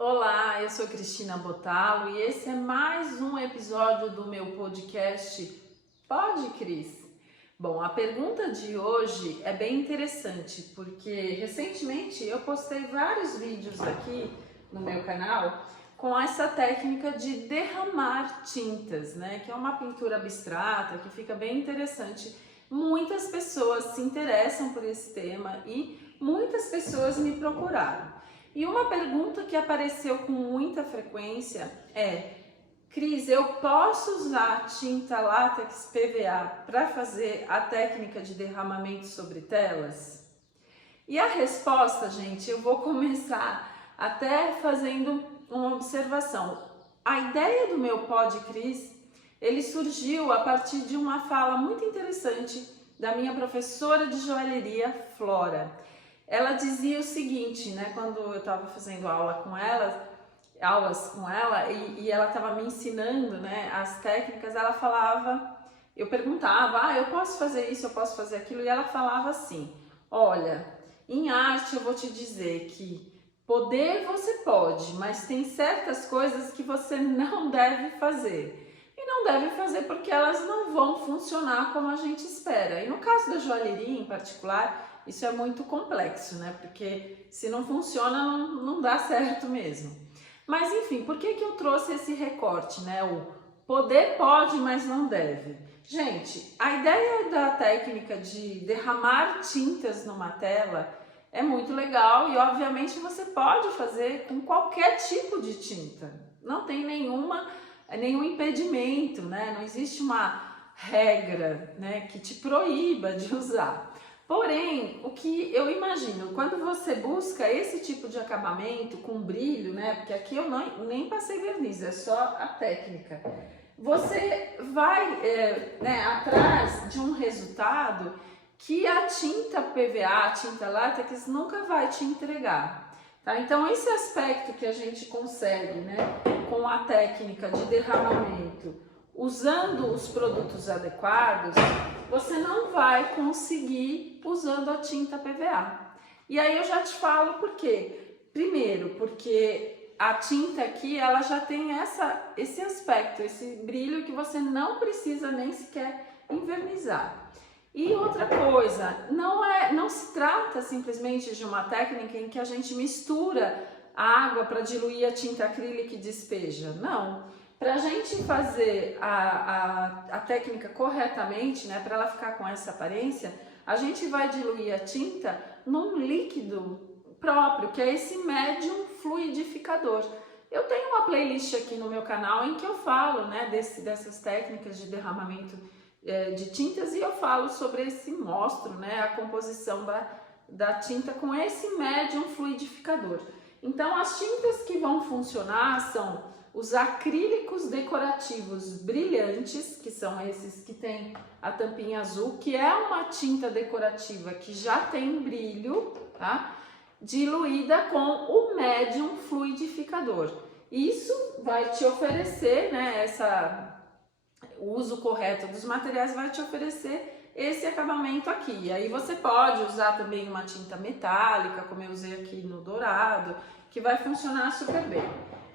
Olá, eu sou Cristina Botalo e esse é mais um episódio do meu podcast Pode, Cris? Bom, a pergunta de hoje é bem interessante porque recentemente eu postei vários vídeos aqui no meu canal com essa técnica de derramar tintas, né? Que é uma pintura abstrata que fica bem interessante. Muitas pessoas se interessam por esse tema e muitas pessoas me procuraram. E uma pergunta que apareceu com muita frequência é: Cris, eu posso usar tinta látex PVA para fazer a técnica de derramamento sobre telas? E a resposta, gente, eu vou começar até fazendo uma observação. A ideia do meu Pod Cris, ele surgiu a partir de uma fala muito interessante da minha professora de joalheria, Flora. Ela dizia o seguinte, né, quando eu estava fazendo aulas com ela e ela estava me ensinando, né, as técnicas, ela falava, eu perguntava, eu posso fazer isso, eu posso fazer aquilo, e ela falava assim: olha, em arte eu vou te dizer que poder você pode, mas tem certas coisas que você não deve fazer. E não deve fazer porque elas não vão funcionar como a gente espera. E no caso da joalheria em particular, isso é muito complexo, né? Porque se não funciona, não dá certo mesmo. Mas enfim, por que eu trouxe esse recorte, né? O poder pode, mas não deve. Gente, a ideia da técnica de derramar tintas numa tela é muito legal e obviamente você pode fazer com qualquer tipo de tinta. Não tem nenhum impedimento, né? Não existe uma regra, né, que te proíba de usar. Porém, o que eu imagino, quando você busca esse tipo de acabamento com brilho, né, porque aqui eu nem passei verniz, é só a técnica, você vai atrás de um resultado que a tinta PVA, a tinta látex, nunca vai te entregar. Tá? Então, esse aspecto que a gente consegue, né, com a técnica de derramamento, usando os produtos adequados, você não vai conseguir usando a tinta PVA. E aí eu já te falo por quê. Primeiro, porque a tinta aqui, ela já tem esse aspecto, esse brilho que você não precisa nem sequer invernizar. E outra coisa, não se trata simplesmente de uma técnica em que a gente mistura a água para diluir a tinta acrílica e despeja. Não. Para a gente fazer a técnica corretamente, né, para ela ficar com essa aparência, a gente vai diluir a tinta num líquido próprio, que é esse médium fluidificador. Eu tenho uma playlist aqui no meu canal em que eu falo, né, dessas técnicas de derramamento de tintas e eu falo mostro, né, a composição da tinta com esse médium fluidificador. Então, as tintas que vão funcionar são os acrílicos decorativos brilhantes, que são esses que tem a tampinha azul, que é uma tinta decorativa que já tem brilho, tá? Diluída com o médium fluidificador. Isso vai te oferecer, né, o uso correto dos materiais vai te oferecer esse acabamento aqui. E aí você pode usar também uma tinta metálica, como eu usei aqui no dourado, que vai funcionar super bem.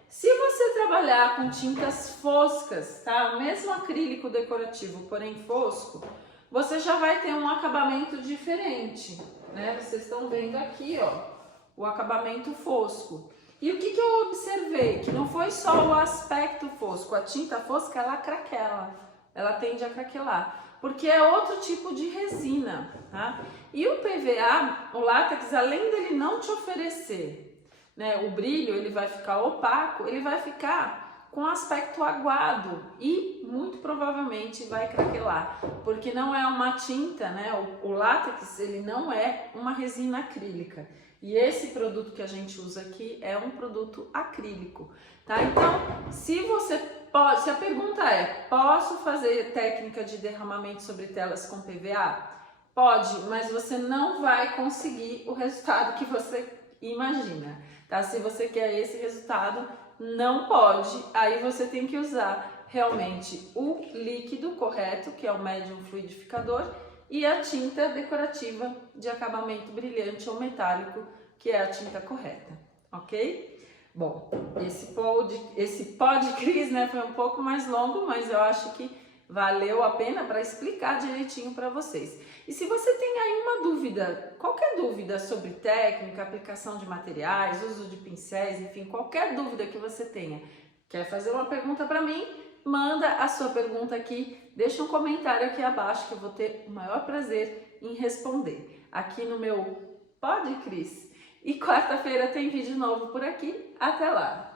Se você trabalhar com tintas foscas, tá? O mesmo acrílico decorativo, porém fosco, você já vai ter um acabamento diferente, né? Vocês estão vendo aqui, ó, o acabamento fosco. E o que eu observei? Que não foi só o aspecto fosco. A tinta fosca, ela craquela, ela tende a craquelar, porque é outro tipo de resina, tá? E o PVA, o látex, além dele não te oferecer, né, o brilho, ele vai ficar opaco, ele vai ficar com aspecto aguado e muito provavelmente vai craquelar, porque não é uma tinta, né, o látex, ele não é uma resina acrílica. E esse produto que a gente usa aqui é um produto acrílico, tá? Então, se a pergunta é: posso fazer técnica de derramamento sobre telas com PVA? Pode, mas você não vai conseguir o resultado que você imagina, tá? Se você quer esse resultado, não pode. Aí você tem que usar realmente o líquido correto, que é o médium fluidificador, e a tinta decorativa de acabamento brilhante ou metálico, que é a tinta correta, ok? Bom, esse pod Cris, né, foi um pouco mais longo, mas eu acho que valeu a pena para explicar direitinho para vocês. E se você tem aí uma dúvida, qualquer dúvida sobre técnica, aplicação de materiais, uso de pincéis, enfim, qualquer dúvida que você tenha, quer fazer uma pergunta para mim, manda a sua pergunta aqui, deixa um comentário aqui abaixo que eu vou ter o maior prazer em responder aqui no meu Pod Cris. E quarta-feira tem vídeo novo por aqui. Até lá!